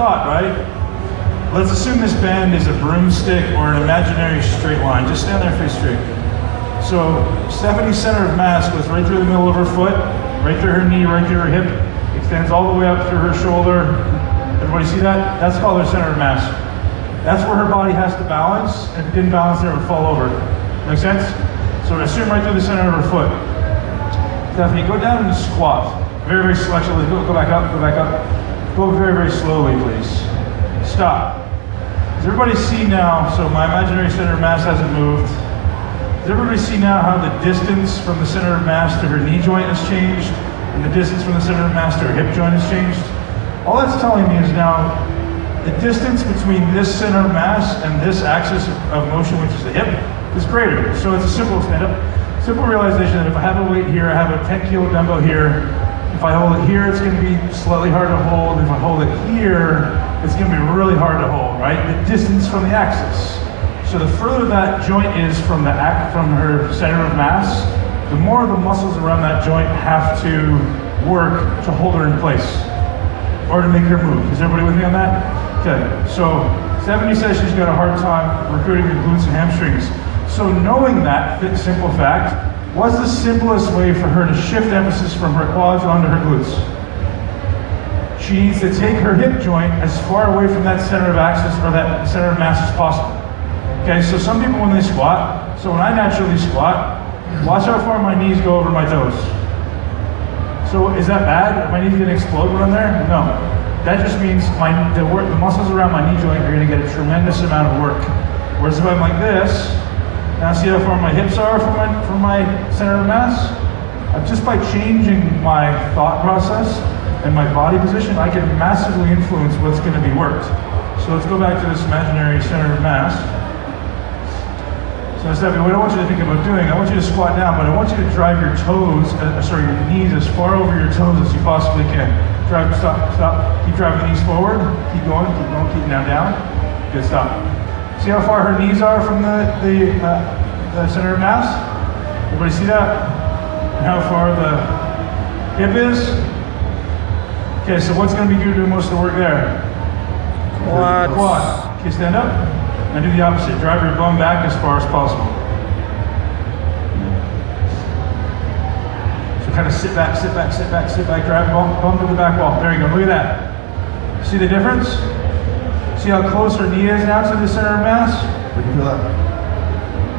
thought, right? Let's assume this band is a broomstick or an imaginary straight line. Just stand there face straight. So Stephanie's center of mass goes right through the middle of her foot, right through her knee, right through her hip, extends all the way up through her shoulder. Everybody see that? That's called her center of mass. That's where her body has to balance. If it didn't balance there, it would fall over. Make sense? So assume right through the center of her foot. Stephanie, go down and squat. Very, very selectively. Go back up, go back up. Go very, very slowly, please. Stop. Does everybody see now, so my imaginary center of mass hasn't moved. Does everybody see now how the distance from the center of mass to her knee joint has changed, and the distance from the center of mass to her hip joint has changed? All that's telling me is now the distance between this center of mass and this axis of motion, which is the hip, is greater. So it's a simple simple realization that if I have a weight here, I have a 10 kilo dumbbell here. If I hold it here, it's going to be slightly hard to hold. If I hold it here, it's going to be really hard to hold, right? The distance from the axis. So the further that joint is from her center of mass, the more the muscles around that joint have to work to hold her in place or to make her move. Is everybody with me on that? Okay, so Stephanie says she's got a hard time recruiting her glutes and hamstrings. So knowing that simple fact, what's the simplest way for her to shift emphasis from her quads onto her glutes? She needs to take her hip joint as far away from that center of axis or that center of mass as possible. Okay, so some people when they squat, so when I naturally squat, watch how far my knees go over my toes. So is that bad? Are my knees gonna explode when I'm there? No. That just means the muscles around my knee joint are gonna get a tremendous amount of work. Whereas if I'm like this, now see how far my hips are from my center of mass? Just by changing my thought process and my body position, I can massively influence what's gonna be worked. So let's go back to this imaginary center of mass. So Stephanie, what I want you to think about doing, I want you to squat down, but I want you to drive your your knees as far over your toes as you possibly can. Stop. Keep driving the knees forward. Keep going, keep now down. Good, stop. See how far her knees are from the center of mass? Everybody see that? And how far the hip is? Okay, so what's going to be doing most of the work there? Quad. Okay, stand up. Now do the opposite. Drive your bum back as far as possible. So kind of sit back, drive bum to the back wall. There you go, look at that. See the difference? See how close her knee is now to the center of mass? Would you feel that?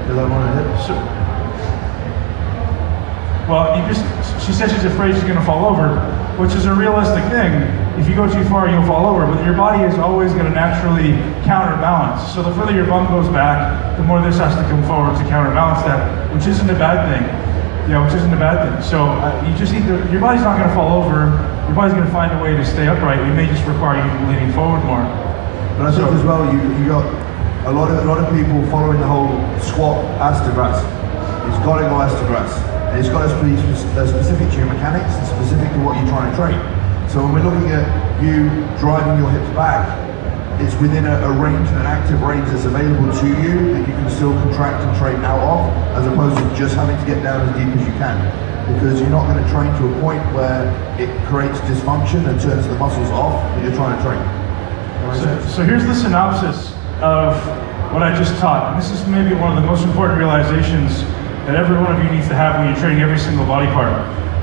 Feel that one on the hip? So, well, she says she's afraid she's gonna fall over, which is a realistic thing. If you go too far, you'll fall over, but your body is always gonna naturally counterbalance. So the further your bum goes back, the more this has to come forward to counterbalance that, which isn't a bad thing. Which isn't a bad thing. So you just need to, your body's not gonna fall over, your body's gonna find a way to stay upright. It may just require you leaning forward more. But I think as well, you got a lot of people following the whole squat Astigras. It's got to go Astigras. And it's got to be specific to your mechanics and specific to what you're trying to train. So when we're looking at you driving your hips back, it's within a range, an active range that's available to you that you can still contract and train out of, as opposed to just having to get down as deep as you can. Because you're not going to train to a point where it creates dysfunction and turns the muscles off that you're trying to train. So here's the synopsis of what I just taught. And this is maybe one of the most important realizations that every one of you needs to have when you're training every single body part.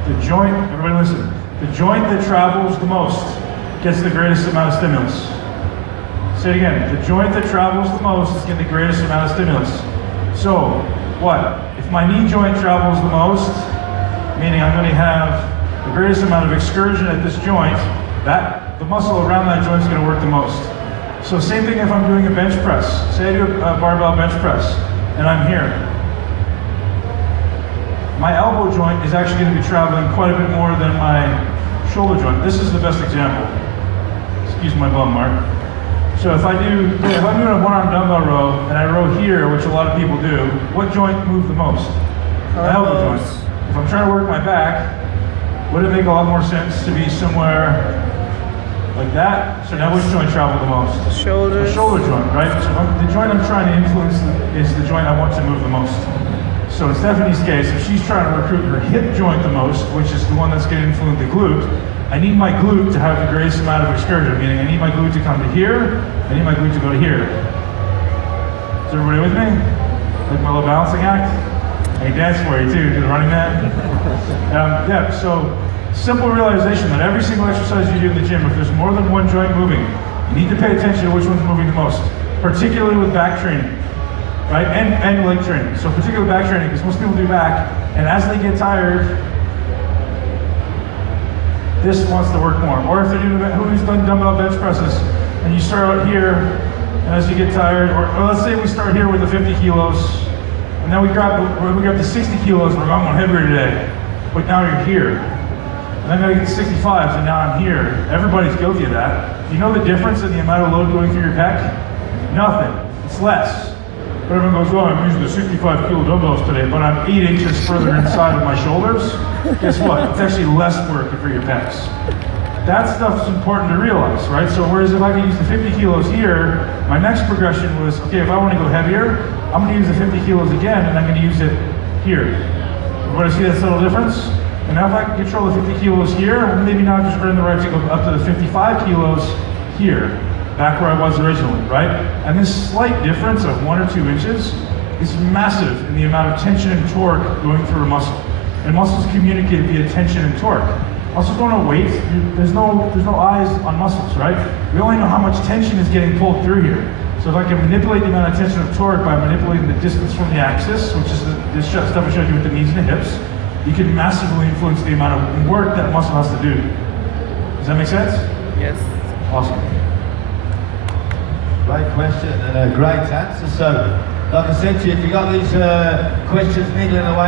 The joint, everybody listen, the joint that travels the most gets the greatest amount of stimulus. Say it again, the joint that travels the most is getting the greatest amount of stimulus. So, what? If my knee joint travels the most, meaning I'm going to have the greatest amount of excursion at this joint, the muscle around that joint is going to work the most. So same thing if I'm doing a bench press. Say I do a barbell bench press, and I'm here. My elbow joint is actually going to be traveling quite a bit more than my shoulder joint. This is the best example. Excuse my bum, Mark. So if I'm doing a one-arm dumbbell row, and I row here, which a lot of people do, what joint moves the most? My elbow joint. If I'm trying to work my back, would it make a lot more sense to be somewhere like that? So now which joint travel the most? The shoulders. The shoulder joint, right? So the joint I'm trying to influence is the joint I want to move the most. So in Stephanie's case, if she's trying to recruit her hip joint the most, which is the one that's going to influence the glute, I need my glute to have the greatest amount of excursion, meaning I need my glute to come to here, I need my glute to go to here. Is everybody with me? Like my little balancing act? I can dance for you too, do the running man. Yeah, so simple realization that every single exercise you do in the gym, if there's more than one joint moving, you need to pay attention to which one's moving the most, particularly with back training, right? And leg training. So particularly back training, because most people do back, and as they get tired, this wants to work more. Or if they're doing, who's done dumbbell bench presses, and you start out here, and as you get tired, or let's say we start here with the 50 kilos, and then we grab the 60 kilos, and we're going heavier today, but now you're here. And then I get to 65s, and now I'm here. Everybody's guilty of that. You know the difference in the amount of load going through your pec? Nothing, it's less. But everyone goes, well, I'm using the 65 kilo dumbbells today, but I'm 8 inches further inside of my shoulders. Guess what? It's actually less work for your pecs. That stuff's important to realize, right? So whereas if I can use the 50 kilos here, my next progression was, okay, if I want to go heavier, I'm going to use the 50 kilos again, and I'm going to use it here. Everybody see that subtle difference? And now if I can control the 50 kilos here, maybe now just earn the right to go up to the 55 kilos here, back where I was originally, right? And this slight difference of 1 or 2 inches is massive in the amount of tension and torque going through a muscle. And muscles communicate via tension and torque. Muscles don't know weight. There's no eyes on muscles, right? We only know how much tension is getting pulled through here. So if I can manipulate the amount of tension of torque by manipulating the distance from the axis, which is this stuff I showed you with the knees and the hips, you can massively influence the amount of work that muscle has to do. Does that make sense? Yes. Awesome. Great question and a great answer. So, like I said to you, if you got these questions niggling away,